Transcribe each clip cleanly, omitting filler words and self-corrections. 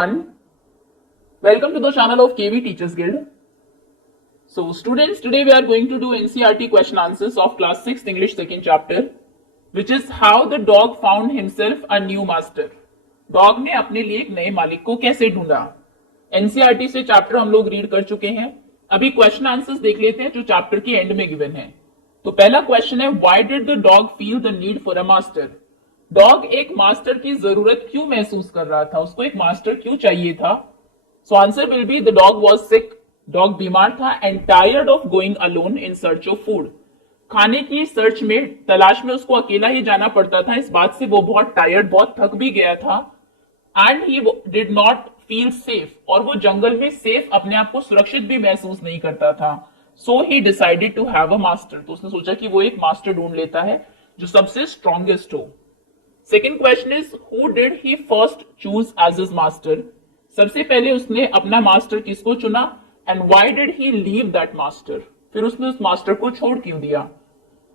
everyone. Welcome to the channel of KV Teachers Guild. So students, today we are going to do NCERT question answers of class 6th English second chapter, which is how the dog found himself a new master. Dog ने अपने लिए एक नए मालिक को कैसे ढूंढा? NCERT से चैप्टर हम लोग रीड कर चुके हैं. अभी क्वेश्चन आंसर्स देख लेते हैं जो चैप्टर के एंड में गिवन है. तो पहला क्वेश्चन है, why did the dog feel the need for a master? Dog एक मास्टर की जरूरत क्यों महसूस कर रहा था? उसको एक मास्टर क्यों चाहिए था? So answer will be the dog was sick. Dog बीमार था and tired of going alone in search of food. खाने की सर्च में, तलाश में उसको अकेला ही जाना पड़ता था. इस बात से वो बहुत टायर्ड, बहुत थक भी गया था. And he did not feel safe, और वो जंगल में सेफ, अपने आप को सुरक्षित भी महसूस नहीं करता था. So he decided to have a master. तो उसने सोचा कि वो एक मास्टर ढूंढ लेता है जो सबसे स्ट्रॉन्गेस्ट हो. Second question is, who did he first choose as his master? सबसे पहले उसने अपना मास्टर किसको चुना? And why did he leave that master? फिर उसने उस मास्टर को छोड़ क्यों दिया?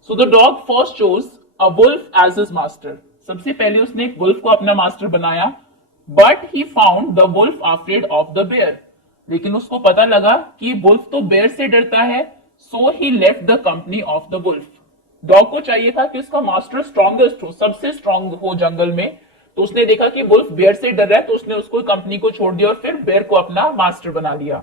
So the dog first chose a wolf as his master. सबसे पहले उसने एक वुल्फ को अपना मास्टर बनाया. But he found the wolf afraid of the bear. लेकिन उसको पता लगा कि वुल्फ तो बेयर से डरता है. So he left the company of the wolf. Dog को चाहिए था कि उसका मास्टर स्ट्रॉन्गेस्ट हो, सबसे स्ट्रॉन्ग हो जंगल में. तो उसने देखा कि वुल्फ बेयर से डर रहा है, तो उसने उसको कंपनी को छोड़ दिया और फिर बेयर को अपना मास्टर बना लिया.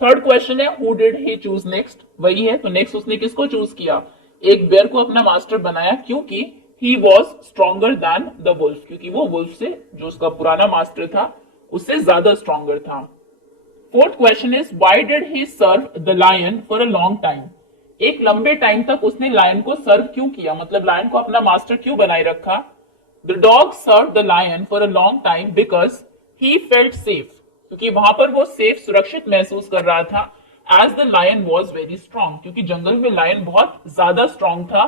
थर्ड क्वेश्चन है, who did he choose next? वही है, तो नेक्स्ट उसने किसको चूज किया? एक बेयर को अपना मास्टर बनाया, क्योंकि he was stronger than the wolf, क्योंकि वो वुल्फ से, जो उसका पुराना मास्टर था, उससे ज्यादा स्ट्रॉन्गर था. Fourth question is, why did he serve the lion for a long time? एक लंबे टाइम तक उसने लायन को सर्व क्यों किया, मतलब लायन को अपना मास्टर क्यों बनाए रखा? The dog serve the lion for a long time because he felt safe, क्योंकि वहां पर वो सेफ, सुरक्षित महसूस कर रहा था. As the lion was very strong, क्योंकि जंगल में लायन बहुत ज्यादा स्ट्रॉन्ग था.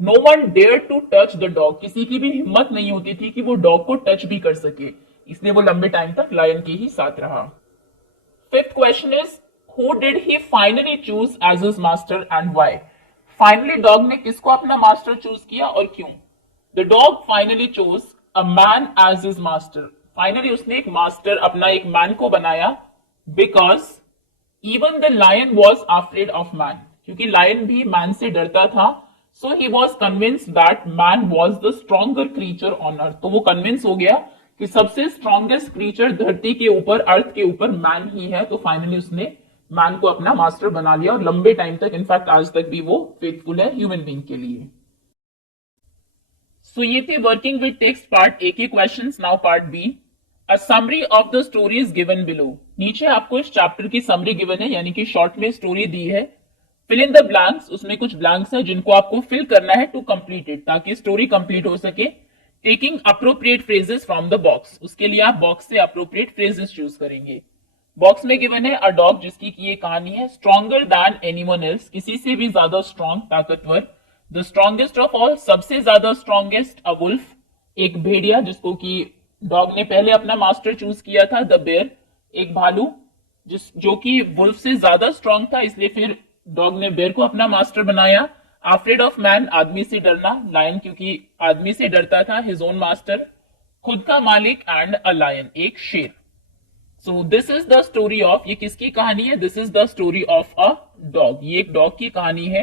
No one dare to touch the dog. किसी की भी हिम्मत नहीं होती थी कि वो डॉग को टच भी कर सके, इसलिए वो लंबे टाइम तक लायन के ही साथ रहा. Fifth question is, who did he finally choose as his master and why? Finally dog ने किसको अपना मास्टर चूज किया और क्यों? The dog finally chose a man as his master. Finally उसने एक मास्टर, अपना एक मैन को बनाया. Because even the lion was afraid of man. क्योंकि लायन भी मैन से डरता था. So he was convinced that man was the stronger creature on earth. तो वो कन्विंस हो गया कि सबसे स्ट्रॉन्गेस्ट क्रीचर धरती के ऊपर, अर्थ के ऊपर मैन ही है. तो फाइनली उसने मैन को अपना मास्टर बना लिया और लंबे टाइम तक, इनफैक्ट आज तक भी वो फेथफुल है ह्यूमन बीइंग के लिए. सो ये थे working with text part A के questions. Now part B, a summary of the story is given below. नीचे आपको इस चैप्टर की समरी गिवन है, यानी कि शॉर्ट में स्टोरी दी है. फिल इन द ब्लैंक्स, उसमें कुछ ब्लैंक्स है जिनको आपको फिल करना है टू कंप्लीट इट, ताकि स्टोरी कंप्लीट हो सके. Taking appropriate phrases from the box, उसके लिए आप बॉक्स से अप्रोप्रिएट फ्रेजेस चूज करेंगे. बॉक्स में गिवन है अ डॉग, जिसकी की ये कहानी है. स्ट्रॉन्गर दैन एनीवन एल्स, किसी से भी ज्यादा स्ट्रॉन्ग, ताकतवर. द स्ट्रॉन्गेस्ट ऑफ ऑल, सबसे ज्यादा स्ट्रॉन्गेस्ट. अ वुल्फ, एक भेड़िया जिसको कि डॉग ने पहले अपना मास्टर चूज किया था. द बेयर, एक भालू जो कि वुल्फ से ज्यादा स्ट्रॉन्ग था, इसलिए फिर डॉग ने बेयर को अपना मास्टर बनाया. अफ्रेड ऑफ मैन, आदमी से डरना. लायन क्योंकि आदमी से डरता था. हिज ओन मास्टर, खुद का मालिक. एंड अ लायन, एक शेर. So this is the story of, ये किसकी कहानी है? This is the story of a dog. ये एक डॉग की कहानी है.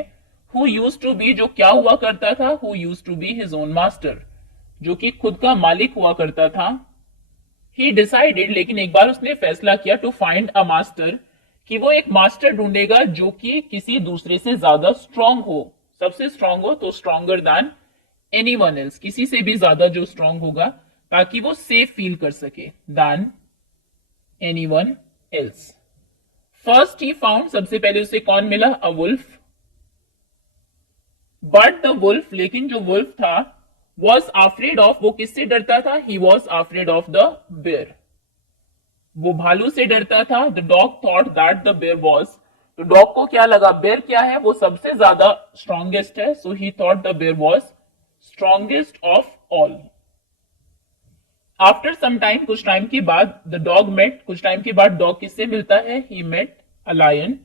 हु यूज टू बी, जो क्या हुआ करता था? Who use to be his own master, जो कि खुद का मालिक हुआ करता था. ही डिसाइडेड, लेकिन एक बार उसने फैसला किया, टू फाइंड अ मास्टर, कि वो एक मास्टर ढूंढेगा जो कि किसी दूसरे से ज्यादा स्ट्रांग हो. सबसे स्ट्रांग हो तो स्ट्रॉन्गर दैन एनीवन एल्स, किसी से भी ज्यादा जो स्ट्रांग होगा, ताकि वो सेफ फील कर सके. Than anyone else. First he found, सबसे पहले उसे कौन मिला? A wolf. But the wolf, लेकिन जो wolf था, was afraid of, वो किससे डरता था? He was afraid of the bear. वो भालू से डरता था. The dog thought that the bear was, तो डॉग को क्या लगा? बेयर क्या है? वो सबसे ज्यादा स्ट्रॉन्गेस्ट है. So he thought the bear was strongest of all. After some time, कुछ टाइम के बाद, द डॉग मेट, कुछ टाइम के बाद डॉग किससे मिलता है? He met a lion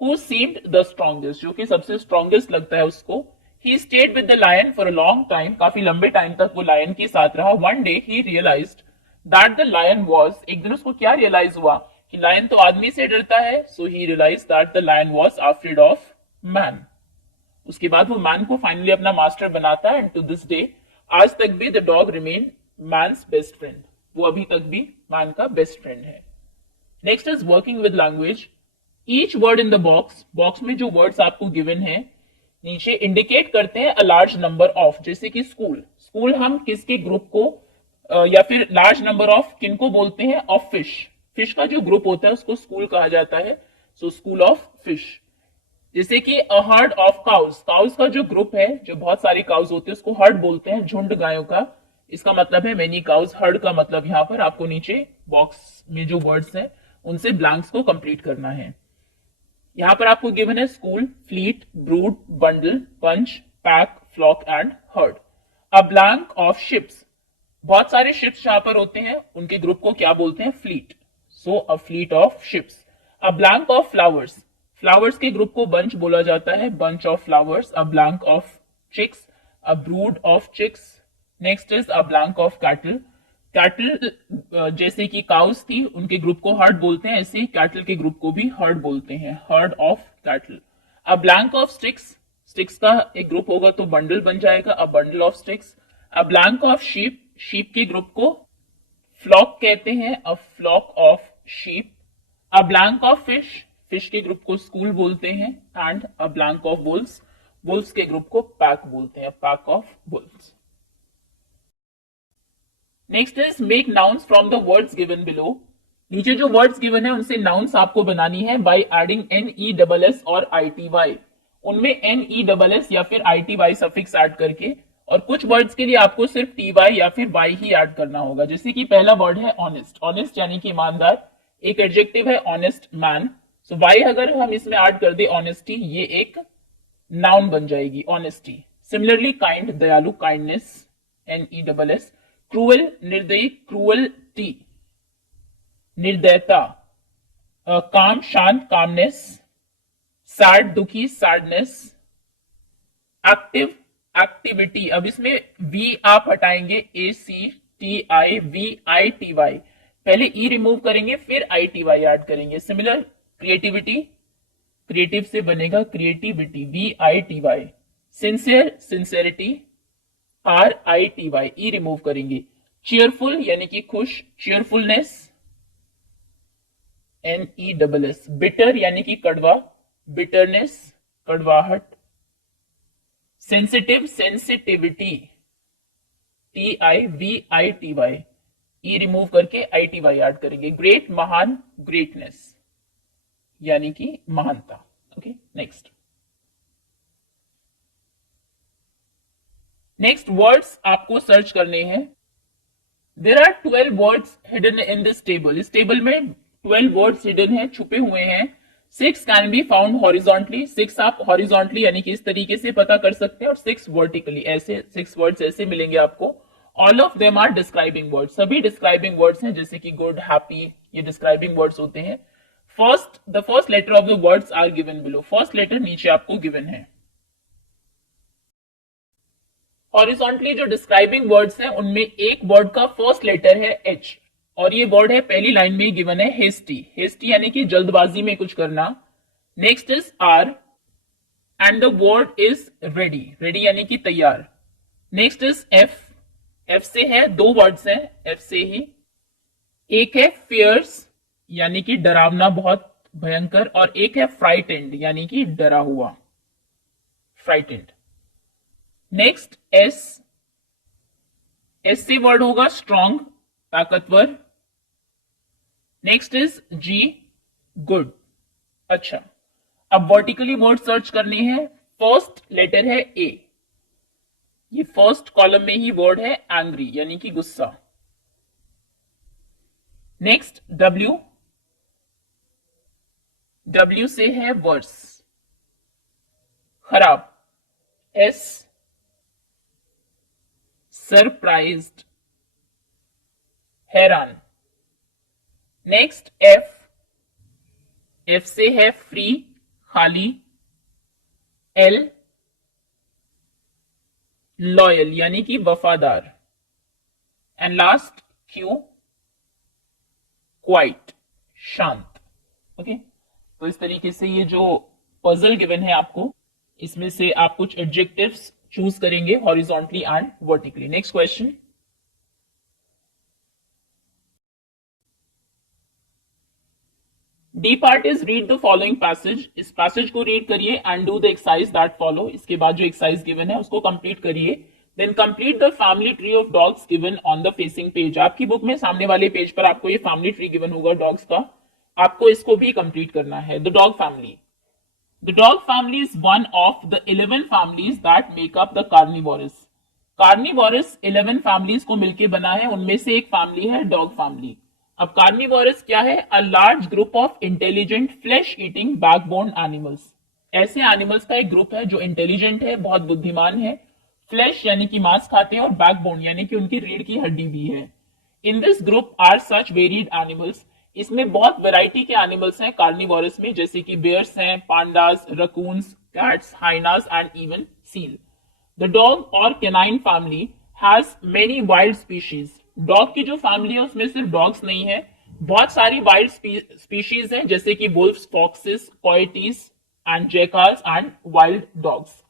who seemed the strongest, जो कि सबसे स्ट्रॉन्गेस्ट लगता है उसको. He stayed with the lion for a long time, काफी लंबे टाइम तक वो लायन के साथ रहा. One day he realised that the lion was, एक दिन उसको क्या रियलाइज हुआ कि लायन तो आदमी से डरता है, so he realize that the lion was afraid of man. उसके बाद वो मैन को फाइनली अपना मास्टर बनाता है, एंड टू दिस डे, आज तक भी the dog remain man's best friend, वो अभी तक भी मैन का बेस्ट फ्रेंड है। Next is working with language. Each word in the box, box में जो वर्ड्स आपको गिवन है नीचे इंडिकेट करते हैं अ लार्ज नंबर ऑफ, जैसे कि स्कूल, स्कूल हम किसके ग्रुप को या फिर लार्ज नंबर ऑफ किनको बोलते हैं, ऑफ फिश, फिश का जो ग्रुप होता है उसको स्कूल कहा जाता है, सो स्कूल ऑफ फिश। जैसे कि a herd of cows, cows का जो ग्रुप है, जो बहुत सारी काउज होती है उसको हर्ड बोलते हैं, झुंड गायों का, इसका मतलब है मेनी काउज। हर्ड का मतलब यहां पर आपको नीचे बॉक्स में जो वर्ड्स हैं उनसे ब्लैंक्स को कंप्लीट करना है। यहां पर आपको गिवन है school, fleet, brood, bundle, punch, pack, flock and herd. A blank of ships, बहुत सारे शिप्स जहां पर होते हैं उनके ग्रुप को क्या बोलते हैं, fleet, so a fleet of ships. A blank of flowers, flowers के ग्रुप को बंच बोला जाता है, bunch of flowers. A blank of chicks, a brood of chicks. Next is a blank of cattle, cattle जैसे कि cows थी उनके group को हर्ड बोलते हैं, ऐसे कैटल के ग्रुप को भी हर्ड बोलते हैं, herd of cattle. A blank of sticks, sticks का एक ग्रुप होगा तो बंडल बन जाएगा, a bundle of sticks. A blank of sheep, sheep के ग्रुप को फ्लॉक कहते हैं, a flock of sheep. A blank of fish, fish के ग्रुप को स्कूल बोलते हैं, and a blank of wolves, wolves के ग्रुप को पैक बोलते हैं, pack of wolves. Next is make nouns from the words given below. नीचे जो वर्ड्स गिवन है उनसे नाउन्स आपको बनानी है by adding N E double S और आई टी वाई, उनमें एन ई डबल एस या फिर I T Y suffix add करके, और कुछ वर्ड्स के लिए आपको सिर्फ टी वाई या फिर वाई ही ऐड करना होगा। जैसे कि पहला वर्ड है ऑनेस्ट, ऑनेस्ट यानी कि ईमानदार, एक एडजेक्टिव है ऑनेस्ट मैन, सो वाई अगर हम इसमें ऐड कर दे ऑनेस्टी, ये एक नाउन बन जाएगी ऑनेस्टी। सिमिलरली काइंड, दयालु, kindness, N E double S. Cruel, निर्दयी, क्रूअल्टी, निर्दयता। काम, शांत, कामनेस। सैड, दुखी, सैडनेस। एक्टिव, एक्टिविटी, अब इसमें वी आप हटाएंगे, A C T I V I T Y, पहले ई रिमूव करेंगे फिर आई टी वाई ऐड करेंगे। सिमिलर क्रिएटिविटी, क्रिएटिव से बनेगा creativity, V I T Y. Sincere, sincerity, R I T Y, E remove करेंगे। Cheerful यानी कि खुश, cheerfulness, N E double S. Bitter यानी कि कड़वा, बिटरनेस, कड़वाहट। Sensitive, sensitivity, T I V I T Y, E remove करके I T Y add करेंगे। ग्रेट, महान, ग्रेटनेस यानी कि महानता। ओके, नेक्स्ट नेक्स्ट वर्ड्स आपको सर्च करने हैं। There are 12 words hidden in this table, इस टेबल में 12 वर्ड्स हिडन है, छुपे हुए हैं। 6 कैन बी फाउंड हॉरिजॉन्टली, 6 आप हॉरिजॉन्टली यानी कि इस तरीके से पता कर सकते हैं, और 6 वर्टिकली, ऐसे 6 वर्ड्स ऐसे मिलेंगे आपको। All of them are describing words, सभी डिस्क्राइबिंग वर्ड्स हैं, जैसे कि गुड, हैप्पी, ये डिस्क्राइबिंग वर्ड्स होते हैं। The first letter of the words are given below, first letter नीचे आपको गिवन है। हॉरिजॉन्टली जो डिस्क्राइबिंग वर्ड्स हैं उनमें एक वर्ड का फर्स्ट लेटर है एच, और ये वर्ड है पहली लाइन में ही गिवन है, हेस्टी, हेस्टी यानी कि जल्दबाजी में कुछ करना। Next is R, and the word is ready, ready यानी कि तैयार। नेक्स्ट इज एफ, एफ से है, दो वर्ड्स हैं एफ से ही, एक है फियर्स यानी कि डरावना, बहुत भयंकर, और एक है फ्राइटेंड यानी कि डरा हुआ, फ्राइटेंड। नेक्स्ट एस, एस से वर्ड होगा स्ट्रॉन्ग, ताकतवर। नेक्स्ट इज जी, गुड, अच्छा। अब वर्टिकली वर्ड सर्च करने हैं, फर्स्ट लेटर है ए, ये फर्स्ट कॉलम में ही वर्ड है एंग्री यानी कि गुस्सा। नेक्स्ट डब्ल्यू, डब्ल्यू से है वर्स, खराब। एस, सरप्राइज्ड, हैरान। नेक्स्ट एफ, एफ से है फ्री, खाली। एल, लॉयल यानी कि वफादार। एंड लास्ट क्यू, क्वाइट, शांत। ओके, तो इस तरीके से ये जो पजल गिवन है आपको, इसमें से आप कुछ एडजेक्टिव्स चूज करेंगे horizontally and vertically. Next question, D part is read the following passage. इस पैसेज को रीड करिए and do the exercise that follow. इसके बाद जो एक्सरसाइज गिवन है उसको कंप्लीट करिए। Then complete the family tree of dogs given on the facing page. आपकी बुक में सामने वाले पेज पर आपको ये फैमिली ट्री गिवन होगा डॉग्स का, आपको इसको भी कंप्लीट करना है। The dog family, the dog family is one of the 11 families that make up the carnivorous. Carnivorous 11 families को मिलकर बना है, उनमें से एक फैमिली है डॉग फैमिली। अब कार्निवोरस क्या है? A large group of intelligent flesh eating backbone animals. ऐसे एनिमल्स का एक ग्रुप है जो इंटेलिजेंट है, बहुत बुद्धिमान है, फ्लैश यानी कि मांस खाते हैं और बैकबोन यानी कि उनकी रीढ़ की हड्डी भी है। In this group are such varied animals. इसमें बहुत वैरायटी के एनिमल्स हैं कार्निवोरस में, जैसे कि बेयर्स हैं, pandas, raccoons, cats, hyenas and even seal. The dog और canine family has many wild species. Dog की जो फैमिली है उसमें सिर्फ डॉग्स नहीं है, बहुत सारी वाइल्ड स्पीशीज हैं, जैसे कि wolves, foxes, coyotes and jackals and wild dogs.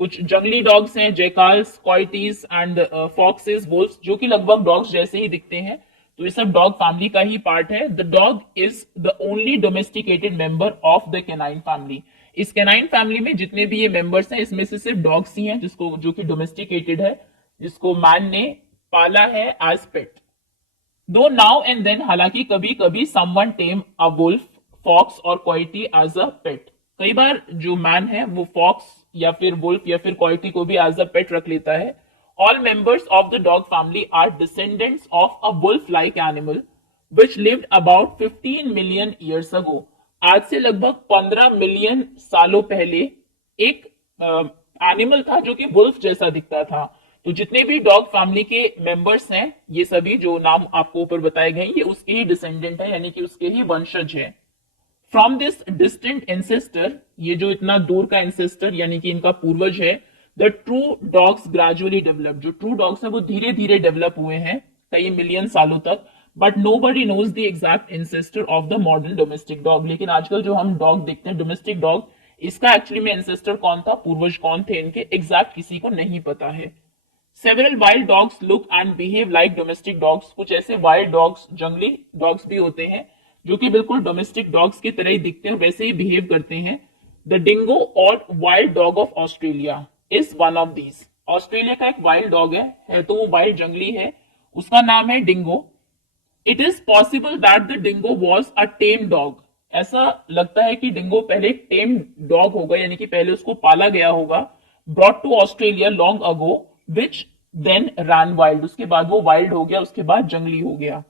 कुछ जंगली डॉग्स हैं, jackals, coyotes and foxes, wolves, जो कि लगभग डॉग्स जैसे ही दिखते हैं। तो ये सब डॉग फैमिली का ही पार्ट है। The dog is the only domesticated member of the canine family. इस कैनाइन फैमिली में जितने भी ये मेंबर्स हैं इसमें से सिर्फ डॉग्स ही हैं जिसको जो कि डोमेस्टिकेटेड है, जिसको मैन ने पाला है एज पेट। दो नाउ एंड देन, हालांकि कभी कभी someone tame a wolf, fox और कॉयटी एज अ पेट। कई बार जो मैन है वो फॉक्स या फिर वुल्फ या फिर कॉयटी को भी एज अ पेट रख लेता है। All members of the dog family are descendants of a wolf like animal which lived about 15 million years ago. आज से लगभग 15 मिलियन सालों पहले एक एनिमल था जो कि वुल्फ जैसा दिखता था। तो जितने भी डॉग फैमिली के मेंबर्स हैं, ये सभी जो नाम आपको ऊपर बताए गए ये उसके ही डिसेंडेंट है, यानी कि उसके ही वंशज है। फ्रॉम दिस डिस्टेंट एंसेस्टर, ये जो इतना दूर का एंसेस्टर यानी कि इनका पूर्वज है, the true dogs gradually develop. जो ट्रू डॉग्स है वो धीरे धीरे डेवलप हुए हैं कई मिलियन सालों तक। But nobody knows the exact ancestor of the modern domestic dog. लेकिन आजकल जो हम डॉग देखते हैं डोमेस्टिक डॉग, इसका एक्चुअली में एंसेस्टर कौन था, पूर्वज कौन थे इनके, एग्जैक्ट किसी को नहीं पता है। Several wild dogs look and behave like domestic dogs। कुछ ऐसे wild dogs, जंगली dogs भी होते हैं जो कि बिल्कुल डोमेस्टिक डॉग्स की तरह ही दिखते हैं, वैसे ही बिहेव करते हैं। द डिंगो और wild dog of Australia is one of these. Australia का एक वाइल्ड डॉग है तो वो वाइल्ड जंगली है, उसका नाम है dingo. It is possible that the dingo was a time dog. ऐसा लगता है कि डिंगो पहले एक टेम डॉग होगा, यानी कि पहले उसको पाला गया होगा। Brought to Australia long ago which then run wild. उसके बाद वो वाइल्ड हो गया, उसके बाद जंगली हो गया।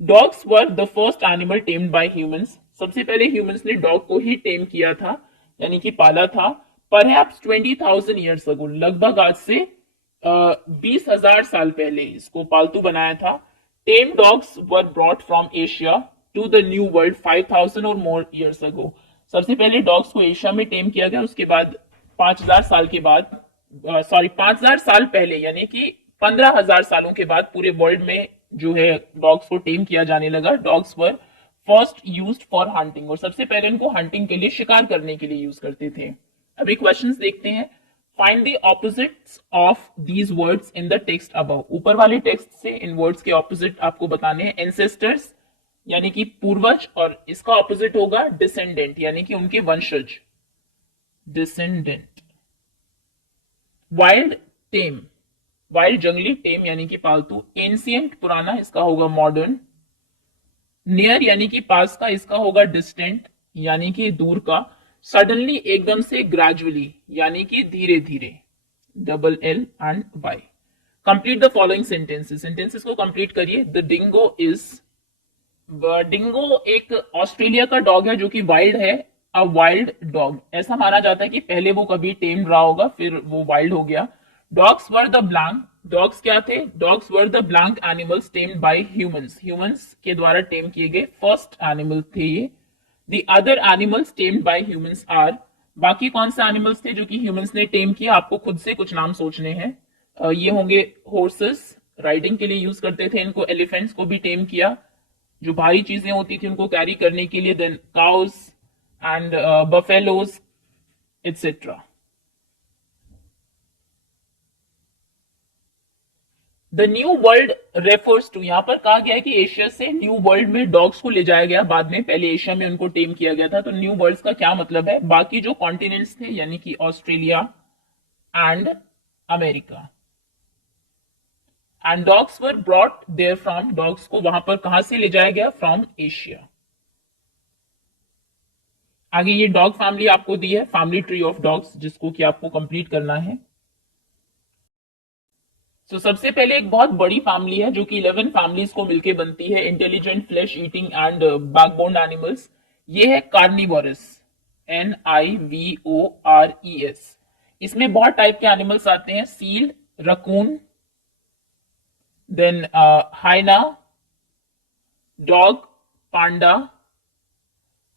Dogs were the first animal tamed by humans. सबसे पहले ह्यूमंस ने डॉग को ही टेम किया था, यानी कि पाला था। परहैप्स 20,000 ईयर्स अगो, लगभग आज से 20,000 साल पहले इसको पालतू बनाया था। Tame dogs were brought from Asia to the new world 5,000 और मोर ईयर्स अगो। सबसे पहले डॉग्स को एशिया में टेम किया गया, उसके बाद 5,000 साल के बाद 5,000 साल पहले यानी कि 15,000 सालों के बाद पूरे वर्ल्ड में जो है डॉग्स को टेम किया जाने लगा। Dogs were first used for hunting, और सबसे पहले इनको हंटिंग के लिए, शिकार करने के लिए यूज करते थे। अभी क्वेश्चंस देखते हैं। Find the opposites of these words in the text above. ऊपर वाले टेक्स्ट से इन वर्ड्स के ऑपोजिट आपको बताने हैं। एंसेस्टर्स यानी कि पूर्वज, और इसका ऑपोजिट होगा डिसेंडेंट यानी कि उनके वंशज, डिसेंडेंट। वाइल्ड टेम, वाइल्ड जंगली, टेम यानी कि पालतू। एंशिएंट पुराना, इसका होगा मॉडर्न। नियर यानी कि पास का, इसका होगा डिस्टेंट यानी कि दूर का। सडनली एकदम से, ग्रेजुअली यानी कि धीरे धीरे, double L and Y. Complete the following sentences. Sentences को कंप्लीट करिए। द डिंगो इज, डिंगो एक ऑस्ट्रेलिया का डॉग है जो कि वाइल्ड है। अ वाइल्ड डॉग, ऐसा माना जाता है कि पहले वो कभी टेम रहा होगा फिर वो वाइल्ड हो गया। Dogs were the blank, dogs क्या थे, dogs were the blank animals tamed by humans, humans के द्वारा टेम किए गए फर्स्ट एनिमल थे ये। The other animals tamed by humans are, बाकी कौन से एनिमल्स थे जो कि ह्यूमंस ने टेम किया, आपको खुद से कुछ नाम सोचने हैं। ये होंगे हॉर्सेस, राइडिंग के लिए यूज करते थे इनको। एलिफेंट्स को भी टेम किया। जो भारी चीजें होती थी उनको कैरी करने के लिए, then cows and buffaloes etcetera. The new world refers to, यहां पर कहा गया है कि एशिया से न्यू वर्ल्ड में डॉग्स को ले जाया गया बाद में, पहले एशिया में उनको टेम किया गया था। तो न्यू वर्ल्ड का क्या मतलब है, बाकी जो कॉन्टिनेंट्स थे यानी कि Australia and America. And dogs were brought there from, dogs को वहां पर कहां से ले जाया गया, फ्रॉम एशिया। आगे ये डॉग फैमिली आपको दी है, फैमिली ट्री ऑफ डॉग्स, जिसको कि आपको कंप्लीट करना है। सबसे पहले एक बहुत बड़ी फैमिली है जो कि 11 फैमिलीज को मिलकर बनती है, intelligent flesh eating and backbone animals. ये है कार्निवोरस, NIVORES। इसमें बहुत टाइप के एनिमल्स आते हैं, seal, raccoon, then hyena, dog, panda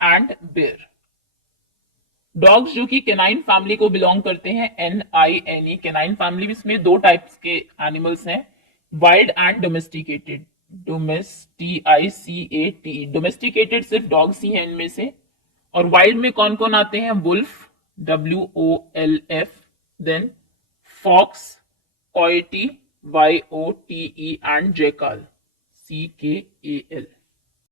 and bear. Dogs जो कि कैनाइन फैमिली को बिलोंग करते हैं, NINE कैनाइन फैमिली। इसमें दो टाइप्स के एनिमल्स हैं, wild and domesticated. Domesticated, domesticated सिर्फ डॉग्स ही हैं इनमें से। और वाइल्ड में कौन कौन आते हैं, wolf, WOLF, then fox, coyote, YOTE and jackal, CKAL।